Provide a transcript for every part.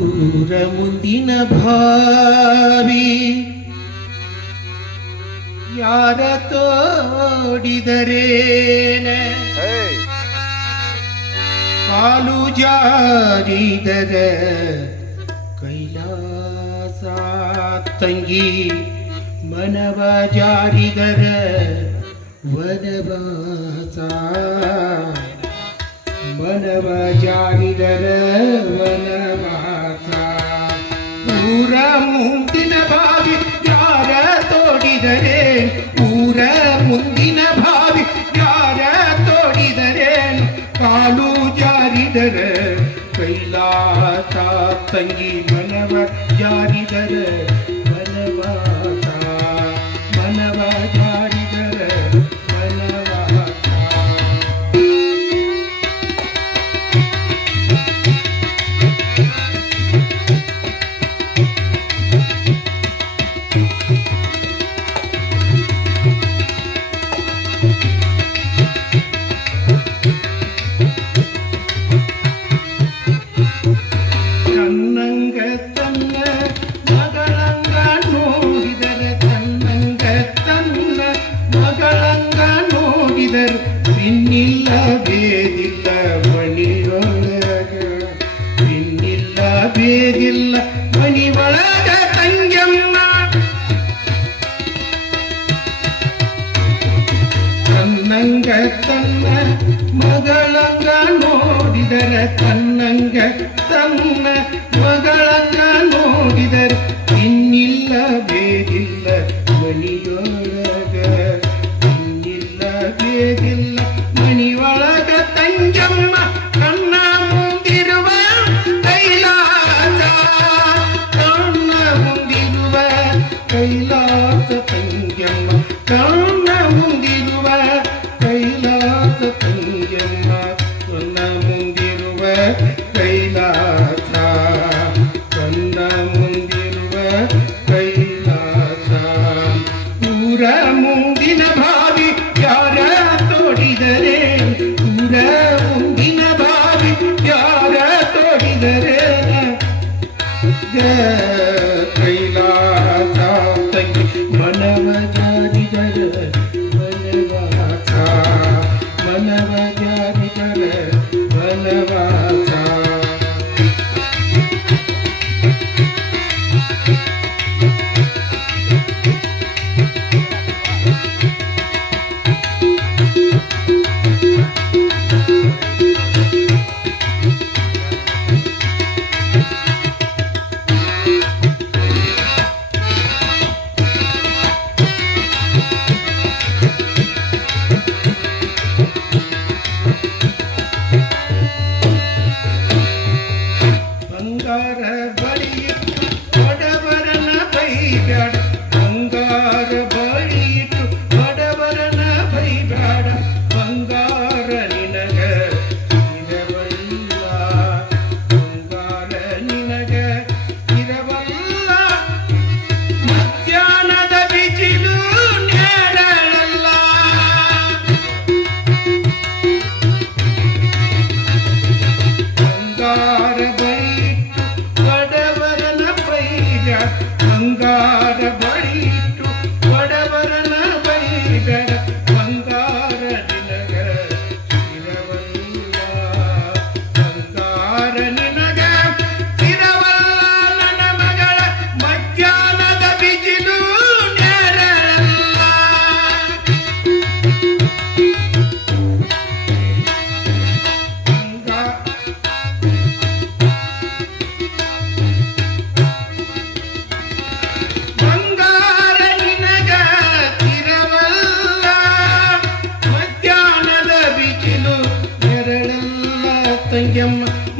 ಊರ ಮುಂದಿನ ಭಾವಿ ಯಾರ ತೋಡಿದರೇನ ಕಾಲು ಜಾರಿದರ ಕೈಲಾಸ ತಂಗಿ ಮನವ ಜಾರಿದರ ವನವಾಸ ಮನವ ಜಾರಿದರ ವನವಾಸ ಊರ ಮುಂದಿನ ಭಾವಿ ಯಾರ ತೋಡಿದರೆ ಊರ ಮುಂದಿನ ಭಾವಿ ಯಾರ ತೋಡಿದರೆ ಕಾಲು ಜಾರಿದರ ಕೈಲಾಸ ತಂಗಿ ಮನವ ಜಾರಿದರ ವನವಾಸ ಮನವ ಜಾರಿದರ ವನವಾಸ ಇನ್ನಿಲ್ಲ ಬೇದಿಲ್ಲ ಮಣಿಯೊಳಗ ಇನ್ನಿಲ್ಲ ಬೇದಿಲ್ಲ ಮಣಿ ಒಳಗ ತಂಗಮ್ಮ ತನ್ನಂಗ ತನ್ನ ಮಗಳಂಗ ನೋಡಿದರ ತನ್ನಂಗ ತನ್ನ ಮಗಳಂಗ ನೋಡಿದರ ಇನ್ನಿಲ್ಲ ಬೇದಿಲ್ಲ ಮಣಿಯೊಳಗ ಇನ್ನಿಲ್ಲ ಬೇದಿಲ್ಲ ಮಣಿ ಒಳಗ ತಂಜಮ್ಮ ಕಣ್ಣ ಮುಂದಿರುವ ಕೈಲಾಸ ಕಣ್ಣ ಮುಂದಿರುವ ಕೈಲಾಸ ತಂಜಮ್ಮ ಕಣ್ಣ ಮುಂದಿರುವ ಕೈಲಾಸ ತಂಜಮ್ಮ ಕಣ್ಣ ಮುಂದಿರುವ ಕೈಲಾಸ ಕಣ್ಣ ಮುಂದಿರುವ ಕೈಲಾಸ ಊರ ಮುಂದಿನ ಭಾವಿ ಯಾರ ತೋಡಿದರೆ ಊರ ಮುಂದಿನ ಭಾವಿ ಯಾರ ತೋಡಿದರೆ ಕೈಲಾಸ ತಂಗಿ ಮನವ ಜಾರಿದರ ವನವಾಸ ಮನವ ಜಾರಿದರ ವನವಾಸ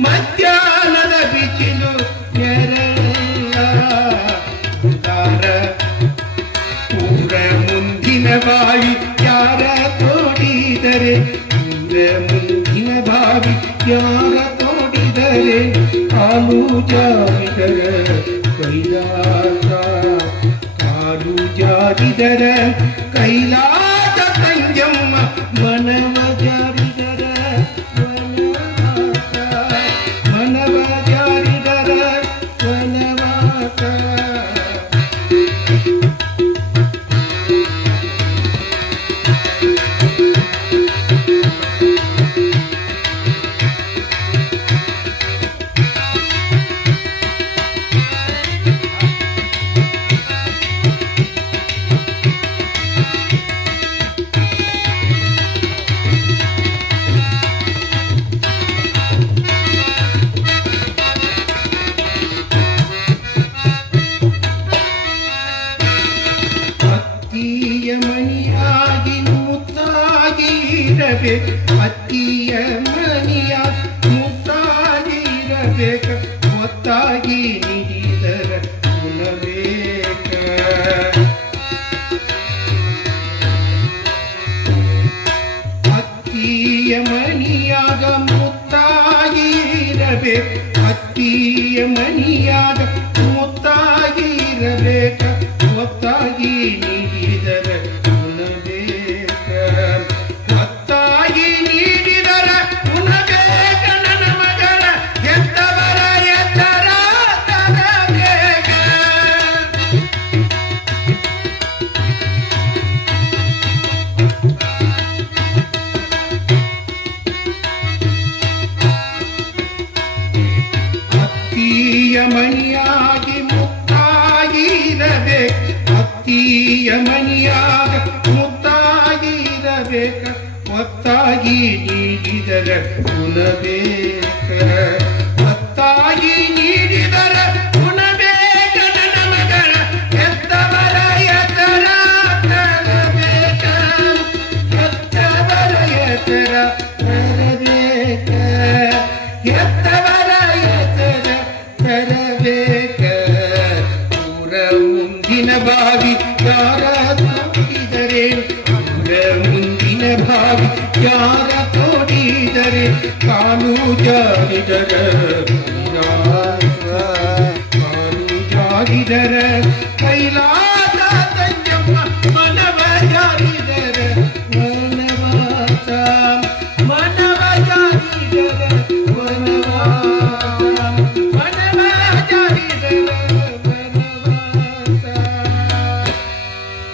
ಮಧ್ಯಾಹ್ನದ ಬಿಸಿಲು ನೆರಳಲ್ಲ ಉದಾರ ಊರ ಮುಂದಿನ ಬಾವಿ ಯಾರ ತೋಡಿದರೆ ಊರ ಮುಂದಿನ ಬಾವಿ ಯಾರ ತೋಡಿದರೆ ಕಾಲು ಜಾರಿದರ ಕೈಲಾಸ ಕಾಲು ಜಾರಿದರ ಕೈಲಾಸ ತಂಜಮ್ಮ ಮನವ ಜಾರಿದರ ವನವಾಸ ಮನವ ಜಾರಿದರ ವನವಾಸ ಅತ್ತಿಯ ಮಣಿಯಾಗಿ ಮುತ್ತಾಗಿ ಇರಬೇಕು ಅತ್ತಿಯ ಮಣಿಯ ಮುತ್ತಾಗಿ ಇರಬೇಕ ಒತ್ತಾಗಿ ನೀಡಿದರ ಉಣಬೇಕ ಅತ್ತಿಯ ಮಣಿಯಾಗ ಮುತ್ತಾಗಿ ಇರಬೇಕು ಅತ್ತಿಯ ಮಣಿಯಾಗ ಮುತ್ತಾಗಿ ಇರಬೇಕ ಒತ್ತಾಗಿ ನೀಡಿದರ ಉಣಬೇಕ ಒತ್ತಾಗಿ ನೀಡಿದರ ಉಣಬೇಕ ನನ್ನ ಮಗಳ ಎತ್ತವರ ಎತ್ತರ ತರಬೇಕ ಅತ್ತಿಯ ಮಣಿಯಾಗಿ ಮುತ್ತಾಗಿ ಇರಬೇಕು ಅತ್ತಿಯ ಮಣಿಯಾಗ ಮುತ್ತಾಗಿ ಇರಬೇಕ ಒತ್ತಾಗಿ ನೀಡಿದರ ಉಣಬೇಕ ಒತ್ತಾಗಿ ನೀಡಿದರ ಉಣಬೇಕ ನನ್ನ ಮಗಳ ಎತ್ತವರ ಎತ್ತರ ತರಬೇಕ ಎತ್ತವರ ಎತ್ತರ ತರಬೇಕ ಎತ್ತವರ ಎತ್ತರ ತರಬೇಕ ಊರ ಮುಂದಿನ ಬಾವಿ ಯಾರ ತೋಡಿದರೆ ಊರ ಮುಂದಿನ ಬಾವಿ ಯಾರ ತೋಡಿದರೆ ಕಾಲು ಜಾರಿದರ ಕಾಲು ಜಾರಿದರ ಕೈಲಾಸ